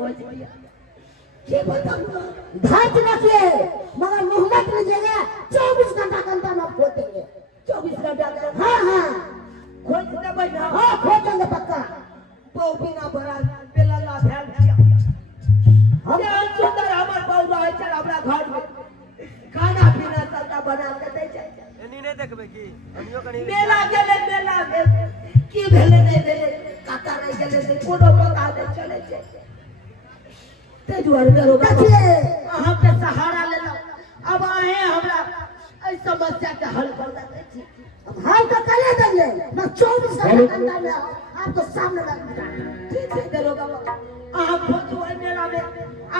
क्या बताऊँ घाट रखिए मगर मोहम्मद की जगह 24 घंटा घंटा में खोदेंगे 24 घंटा हाँ हाँ खोजने बैठा हाँ खोदेंगे पक्का बहु बिना बड़ा बेला ला फैल किया हम सुंदर हमार बहु रहे चल हमरा घर में खाना पीना सबका बना के दे जाए एनी नहीं देखबे की हमियो कनी मेला में की भेले नहीं भेले काका नहीं गेले नहीं कोनो पता नहीं चले छे ते दुआर करो देखिए अहाँ के सहारा ले लो अब आए हमरा इस समस्या के हल कर देते छी अब हम तो करे देंगे मैं 24 घंटा में आपको सामने रखूंगा ठीक है दरोगा आप खोजो मेला में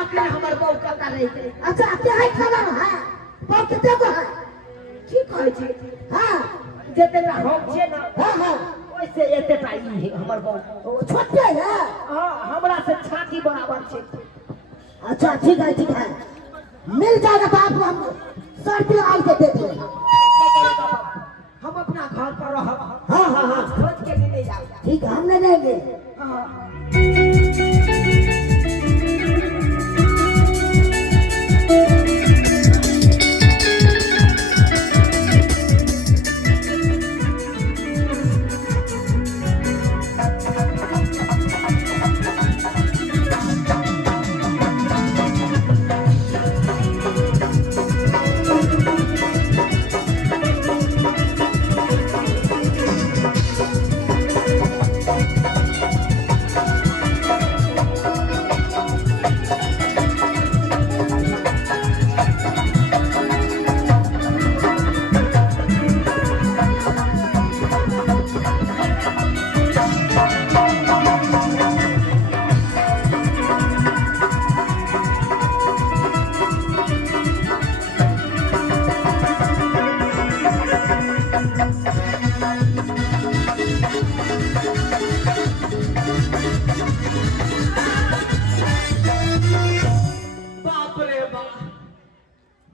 आखिर हमर बहू काका रही थे अच्छा क्या है खाना है बहू कितने को है ठीक है जी हां जेते ना हम छे ना हां हां ओइसे एते टाई है हमर बहू वो छोटे है हां हमरा से छाती बराबर छे अच्छा ठीक है मिल जाएगा बाप हम सर्दी आल के दे देंगे हम अपना घर पर रह हां हां हां खोज के ले जाओ ठीक है हम ले लेंगे हां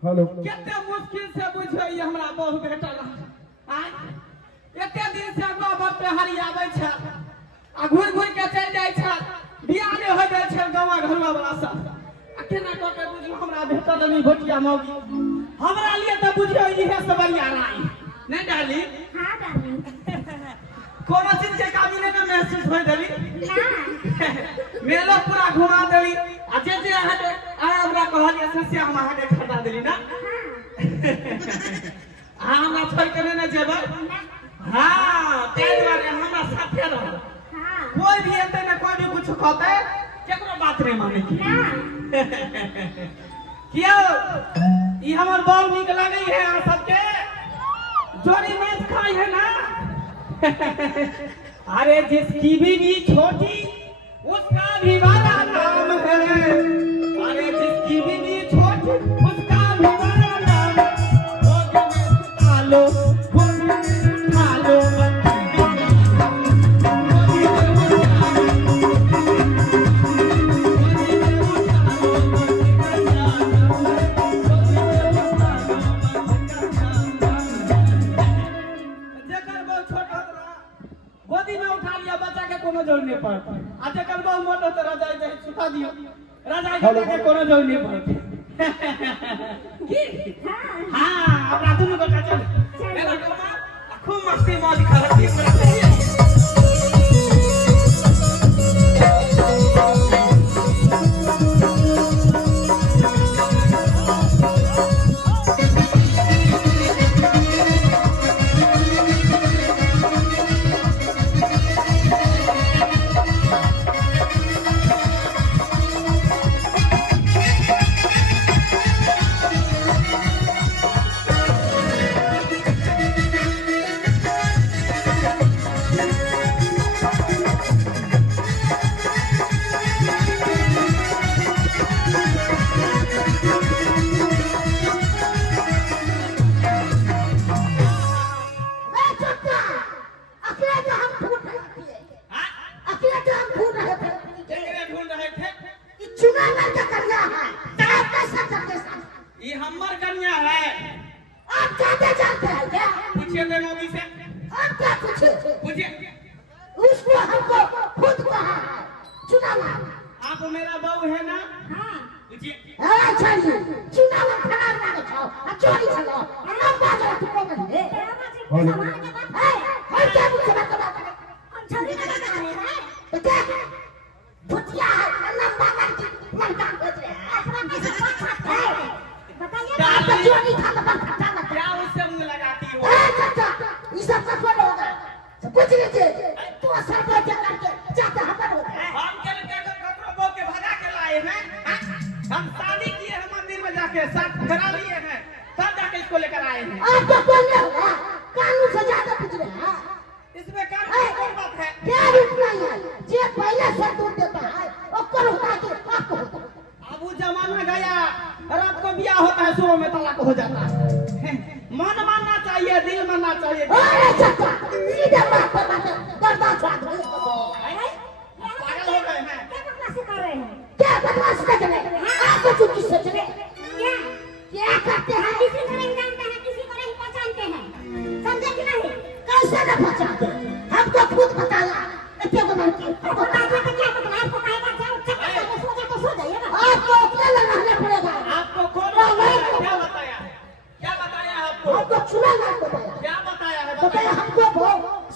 हेलो कितने मुश्किल से बुझे हमरा बहु भेटल आय एते दिन से बाबत पे हरी आबै छ आ घुर घुर के चल जाय छ बियाह ने हो जाय छ गावा घरवा वाला सब आ केना क के बुझियो हमरा भेटल नहीं भोटिया मौगी हमरा लिए त बुझियो इहे सब बढ़िया राई नहीं डाली हां डाली कोनो चीज के कमी नहीं ना महसूस होय देली ना मेला पूरा घुमा देली आ जे अहाँ के हमरा कहलिए से हम अहाँ के खटा देली ना हां हमरा छोड़ के नहीं जेबै हां ते दुआरे हमरा साथे रह हां कोई भी एते ना कोई भी कुछ कहते केकरो बात नहीं माने की ना किया ई हमर बहुत निक लागै है आ सबके जोड़ी मैच खाई है ना अरे जिसकी भी छोटी उसका भी बड़ा नाम है अरे जिसकी भी छोटी उसका भी बड़ा नाम हालो हालो गोदी में उठा लिया बच्चा के कोनो जोड़ नहीं पड़ता आ जकर बहुत मोटो तो राजा जाई सुता दियो राजा के कोनो जोड़ नहीं पड़ता की हां अपना दोनों गोटा चल मेरा कमा खूब मस्ती मौज करती ये हमर कन्या है आप जाते जाते हैं क्या पूछिए तो मोदी से आप क्या पूछे पूछिए उसको हमको खुद कहा है चुनाव आप आप मेरा बहू है ना? हाँ। पूछिए। अच्छा जी चुनाव खराब ना रखो चोरी चलो लंबा जो तू को बने तेरा बाजी को सवाल के बात है। है क्या मुझसे बात कर हम छवि का बता रहे हैं। तो क्या भुतिया लंबा करके लंका खोज रहे हैं अपना कैसे बात करते हैं? बताइए आप ना। तो चोरी खा कर खाता ना क्या उससे मुंह लगाती हो? ए चाचा ये सब का छोड़ होगा कुछ नहीं थे तू सब को क्या करके चाचा हमारे होता है हम के ककरो बहू के भगा के लाए हैं? हाँ? हम शादी किए हैं मंदिर में जाके साथ करा लिए हैं तब जाके इसको लेकर आए हैं। आपको कौन ले होगा कानून से ज्यादा कुछ नहीं है इसमें कानून की कौन बात है? क्या रूप नहीं है जे पहले से दूर देता है ओकर होता है कि आपको होता है अब वो जमाना गया रात को ब्याह होता है सुबह में तलाक हो जाता है। मन मानना चाहिए दिल मानना चाहिए। अरे चाचा सीधे बात पे बात बर्दाश्त आ गई पागल हो गए हैं। क्या बकवासी कर रहे हैं? क्या बदमाश कर रहे हैं आपको चुकी सोच रहे क्या? क्या करते हम हैं किसी को नहीं जानते हैं, किसी को नहीं पहचानते हैं। समझे कि नहीं? कैसे न पहचानते हमको खुद बताया इतने को मानती आपको काटने का क्या मतलब है? आपको कहेगा क्या? चक्कर करके सो जाए तो सो जाइए ना। आपको अकेले रहना पड़ेगा आपको कौन बताया? क्या बताया? क्या बताया आपको? आपको चुना नहीं बताया क्या बताया है? बताया हमको वो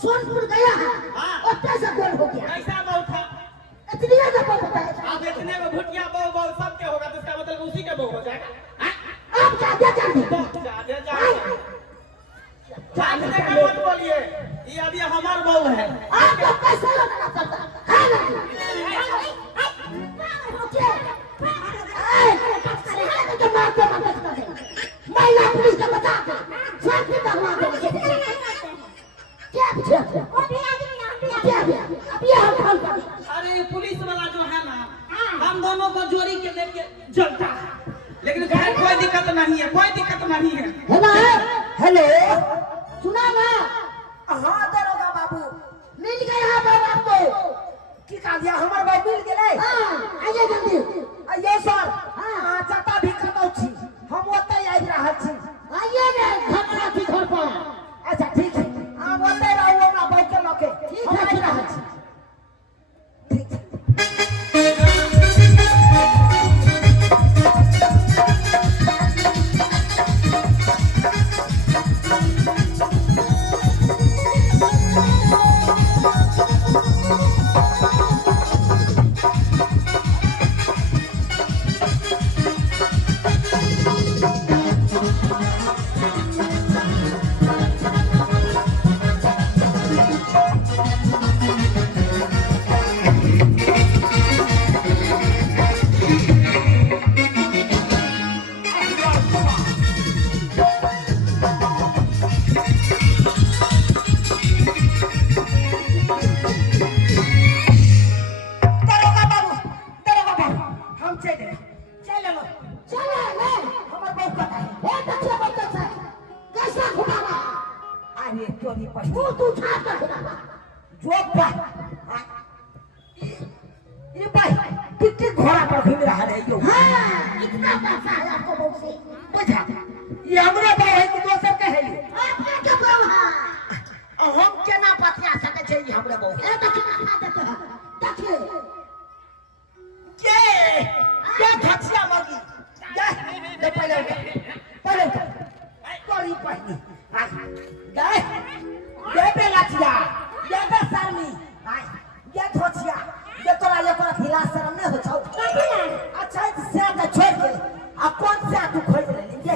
सोनपुर गया है हाँ। और कैसे गोल हो गया कैसा बहू था? इतनी ज्यादा बताया आप इतने में भुटिया बहू बहू सबके होगा तो इसका मतलब उसी के बहू हो जाएगा। हाँ? आप क्या जानते जादे जादे जादे का मत बोलिए। ये अभी हमार बहू है। आपको कैसे लगना पड़ता है ना महिला पुलिस को बता दे शांति करवा दे क्या पूछा वो भी आदमी हम भी क्या आदमी। अभी हम फोन कर अरे ये पुलिस वाला जो है ना हम दोनों को जोड़ी के लेके चलता है लेकिन खैर कोई दिक्कत नहीं है कोई दिक्कत नहीं है। हेलो हेलो सुना ना हाँ दरोगा बाबू मिल गया है बाबू आपको की कहा दिया हमारे बाबू मिल गए हाँ आइए जल्दी आइए सर हाँ चटा भी कतौ छी हम ओतै आबि रहल छी आइए ने घटना की घर पर अच्छा ठीक है हम ओतै रहू हमरा बाबू के लके हम आबि रहल छी ठीक है घोड़ा पर घूम रहा है यो हाँ इतना पैसा है आपको बहुत से बुझा ये हमरे भाई है कि दोसर के है ये आपने के भाव है हम केना बतिया सके छै ये हमरे भाई ए देखिए देखिए के घटिया मगी ये पहले कोरी पहनी ये बेलाचिया ये बेसामी ये घटिया ये तोरा ये तोरा हिला शर्म नहीं हो छौ अच्छा से त छोड़ दे आ कौन से तू खोज ले ये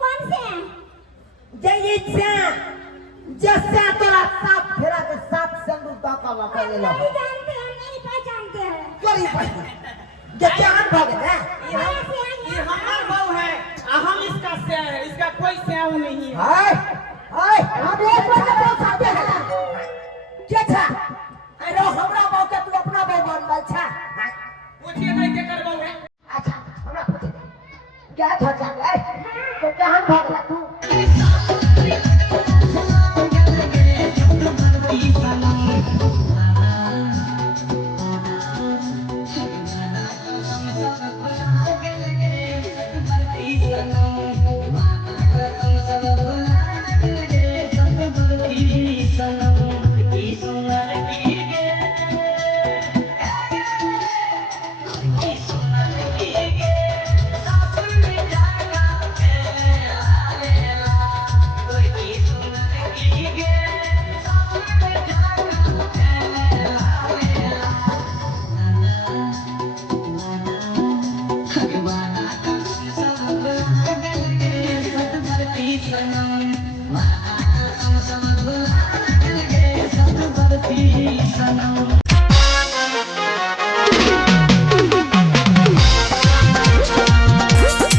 कौन से? ये जैसे तोरा साथ फेरा के साथ संग दाका लगा ले लो नहीं जानते हैं, नहीं पहचानते हैं। कोरी पहनी ये जान भाग है ये हमार बहू है हम इसका से है इसका कोई सेव नहीं है। हाय हाय हम एक बार तो खाते हैं क्या था अरे हमरा बाऊ के तू अपना बाऊ बनल छा पूछिए नहीं के कर बहू है। अच्छा हमरा पूछ क्या था